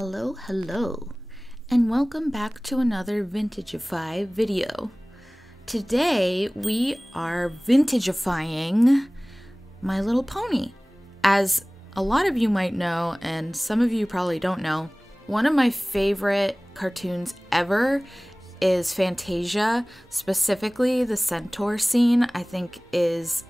Hello, and welcome back to another Vintagify video. Today we are vintagifying My Little Pony. As a lot of you might know, and some of you probably don't know, one of my favorite cartoons ever is Fantasia. Specifically, the centaur scene I think is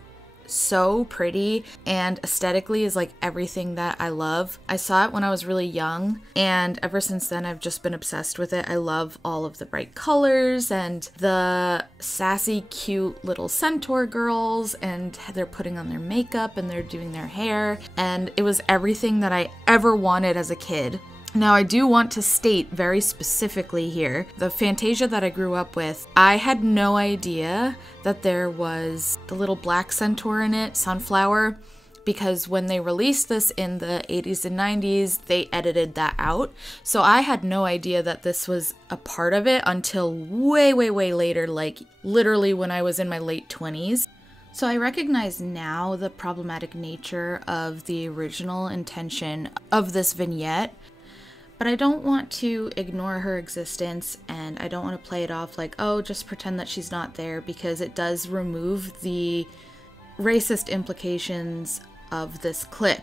so pretty and aesthetically is like everything that I love. I saw it when I was really young, and ever since then I've just been obsessed with it. I love all of the bright colors and the sassy, cute little centaur girls, and they're putting on their makeup and they're doing their hair, and it was everything that I ever wanted as a kid. Now, I do want to state very specifically here, the Fantasia that I grew up with, I had no idea that there was the little black centaur in it, Sunflower, because when they released this in the 80s and 90s, they edited that out. So I had no idea that this was a part of it until way later, like literally when I was in my late 20s. So I recognize now the problematic nature of the original intention of this vignette, but I don't want to ignore her existence, and I don't want to play it off like, oh, just pretend that she's not there, because it does remove the racist implications of this clip.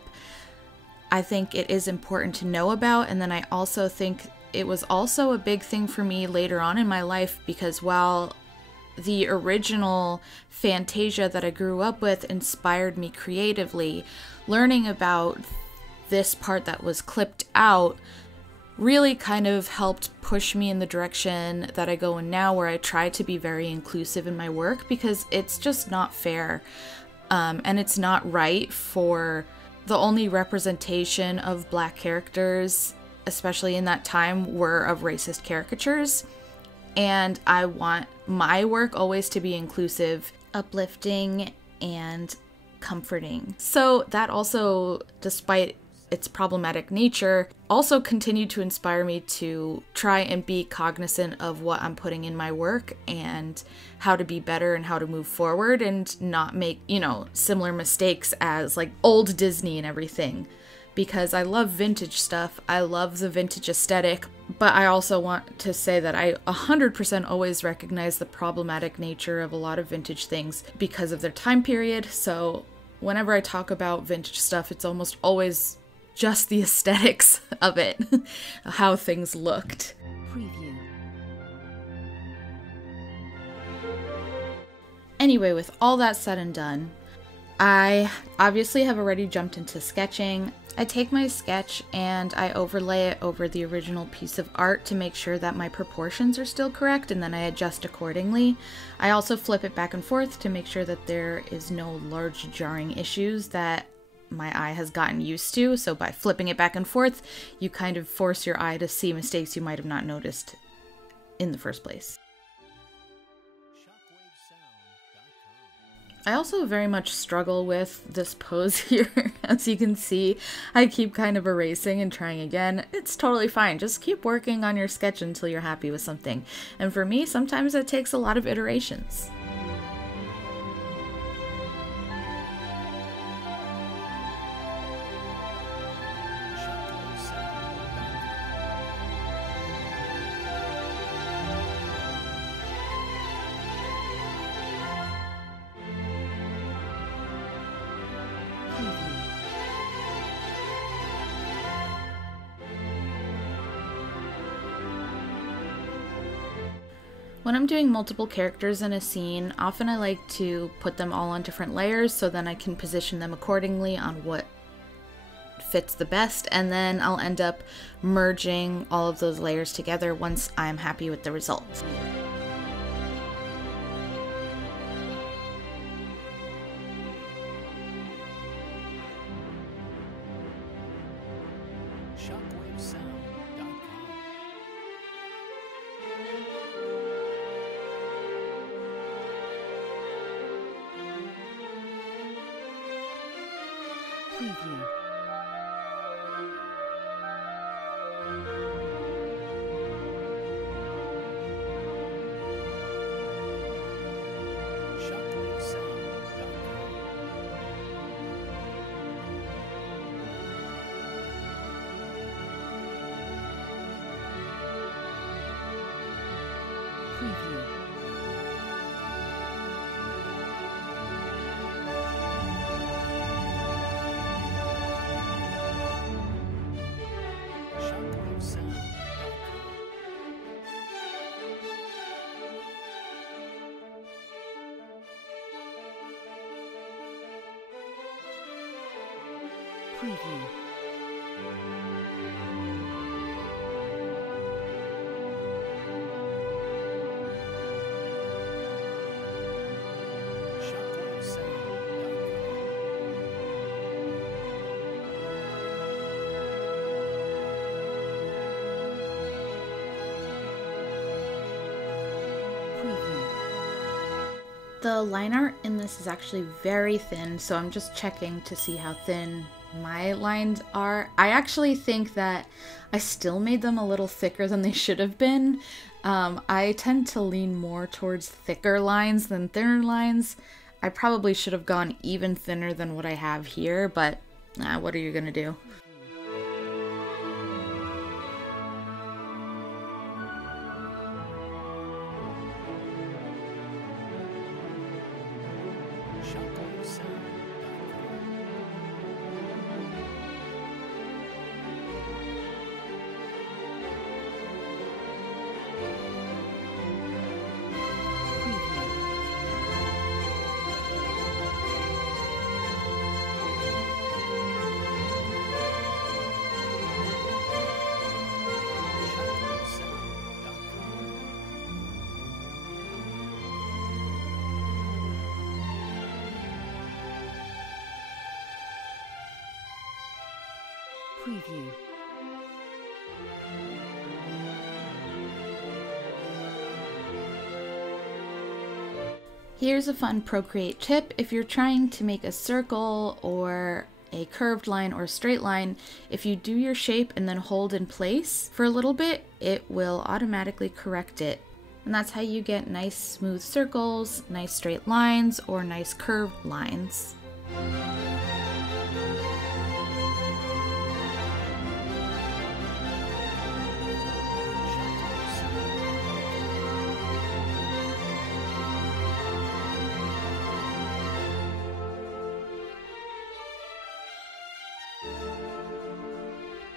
I think it is important to know about, and then I also think it was also a big thing for me later on in my life, because while the original Fantasia that I grew up with inspired me creatively, learning about this part that was clipped out really kind of helped push me in the direction that I go in now, where I try to be very inclusive in my work, because it's just not fair, and it's not right for the only representation of black characters, especially in that time, were of racist caricatures. And I want my work always to be inclusive, uplifting, and comforting. So that also, despite its problematic nature, also continued to inspire me to try and be cognizant of what I'm putting in my work and how to be better and how to move forward and not make, similar mistakes as like old Disney and everything. Because I love vintage stuff, I love the vintage aesthetic, but I also want to say that I 100% always recognize the problematic nature of a lot of vintage things because of their time period. So whenever I talk about vintage stuff, it's almost always just the aesthetics of it, how things looked. Preview. Anyway, with all that said and done, I obviously have already jumped into sketching. I take my sketch and I overlay it over the original piece of art to make sure that my proportions are still correct, and then I adjust accordingly. I also flip it back and forth to make sure that there is no large jarring issues that my eye has gotten used to. So by flipping it back and forth, you kind of force your eye to see mistakes you might have not noticed in the first place. I also very much struggle with this pose here. As you can see, I keep kind of erasing and trying again. It's totally fine. Just keep working on your sketch until you're happy with something. And for me, sometimes it takes a lot of iterations. When I'm doing multiple characters in a scene, often I like to put them all on different layers so then I can position them accordingly on what fits the best, and then I'll end up merging all of those layers together once I'm happy with the results. Preview. Preview. The line art in this is actually very thin, so I'm just checking to see how thin my lines are. I actually think that I still made them a little thicker than they should have been. I tend to lean more towards thicker lines than thinner lines. I probably should have gone even thinner than what I have here, but what are you gonna do? Preview. Here's a fun Procreate tip. If you're trying to make a circle or a curved line or a straight line, if you do your shape and then hold in place for a little bit, it will automatically correct it. And that's how you get nice smooth circles, nice straight lines, or nice curved lines.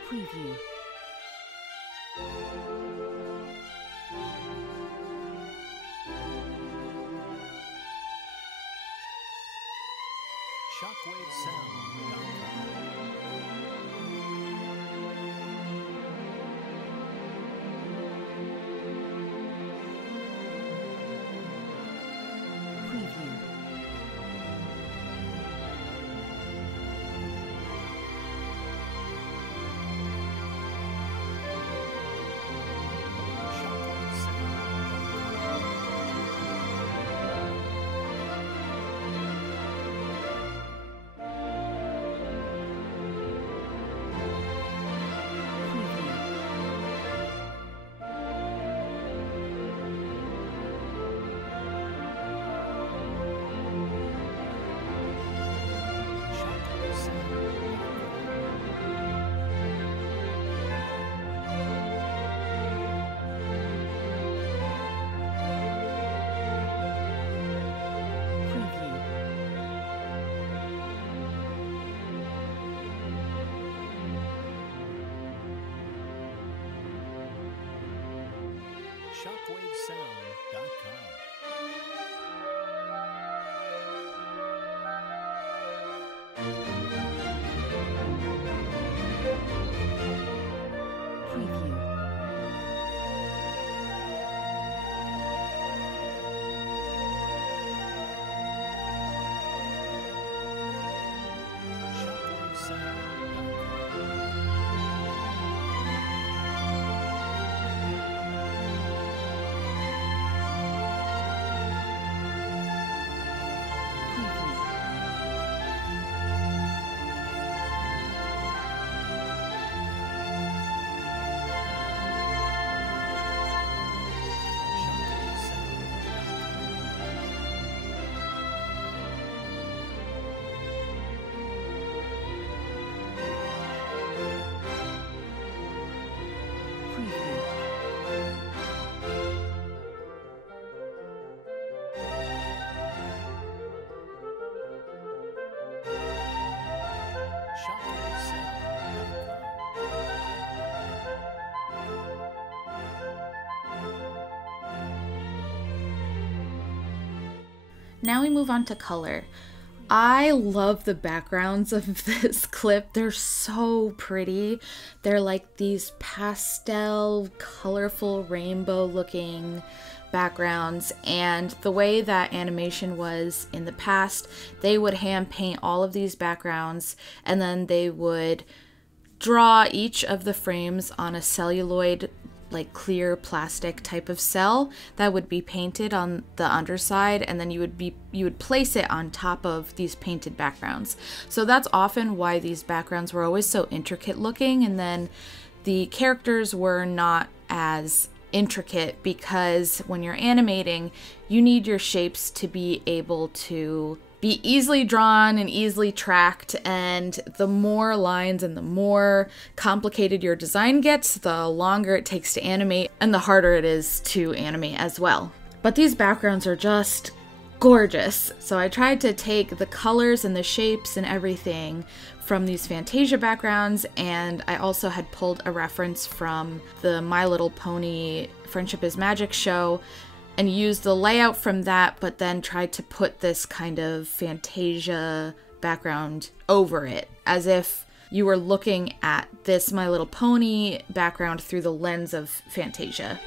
Preview. Now we move on to color. I love the backgrounds of this clip. They're so pretty. They're like these pastel, colorful, rainbow looking backgrounds, and the way that animation was in the past, they would hand paint all of these backgrounds and then they would draw each of the frames on a celluloid, like clear plastic type of cell that would be painted on the underside, and then you would place it on top of these painted backgrounds. So that's often why these backgrounds were always so intricate looking, and then the characters were not as intricate, because when you're animating, you need your shapes to be able to be easily drawn and easily tracked, and the more lines and the more complicated your design gets, the longer it takes to animate and the harder it is to animate as well. But these backgrounds are just gorgeous. So I tried to take the colors and the shapes and everything from these Fantasia backgrounds, and I also had pulled a reference from the My Little Pony Friendship is Magic show and used the layout from that, but then tried to put this kind of Fantasia background over it, as if you were looking at this My Little Pony background through the lens of Fantasia.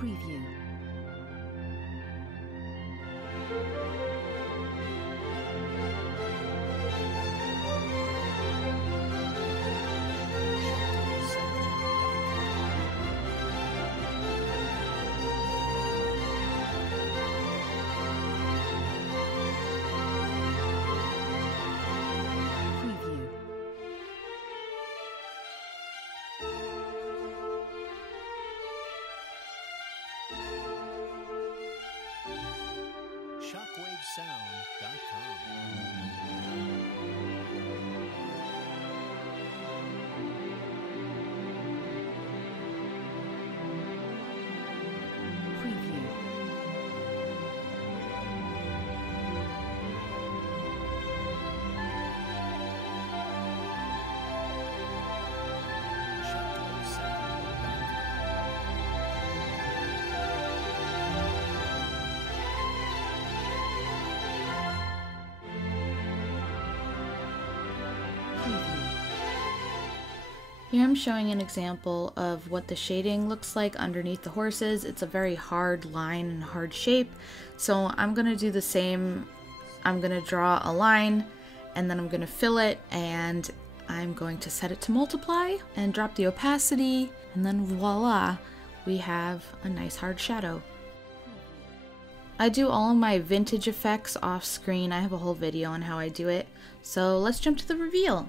Preview. Here I'm showing an example of what the shading looks like underneath the horses. It's a very hard line and hard shape, so I'm going to do the same. I'm going to draw a line and then I'm going to fill it, and I'm going to set it to multiply and drop the opacity, and then voila, we have a nice hard shadow. I do all of my vintage effects off screen. I have a whole video on how I do it, so let's jump to the reveal.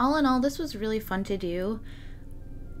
All in all, this was really fun to do.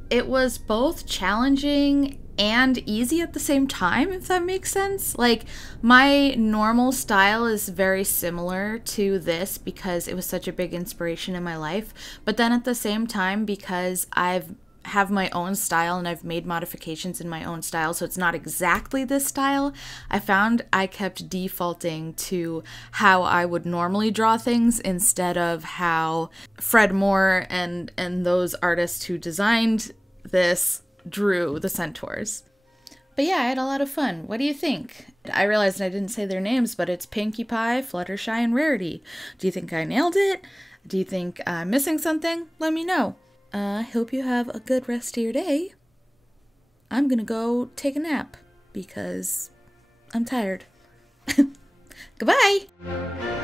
It was both challenging and easy at the same time, if that makes sense. Like, my normal style is very similar to this because it was such a big inspiration in my life. But then at the same time, because I've have my own style and I've made modifications in my own style, so it's not exactly this style, I found I kept defaulting to how I would normally draw things instead of how Fred Moore and those artists who designed this drew the centaurs. But yeah, I had a lot of fun. What do you think? I realized I didn't say their names, but it's Pinkie Pie, Fluttershy, and Rarity. Do you think I nailed it? Do you think I'm missing something? Let me know. I hope you have a good rest of your day. I'm gonna go take a nap because I'm tired. Goodbye!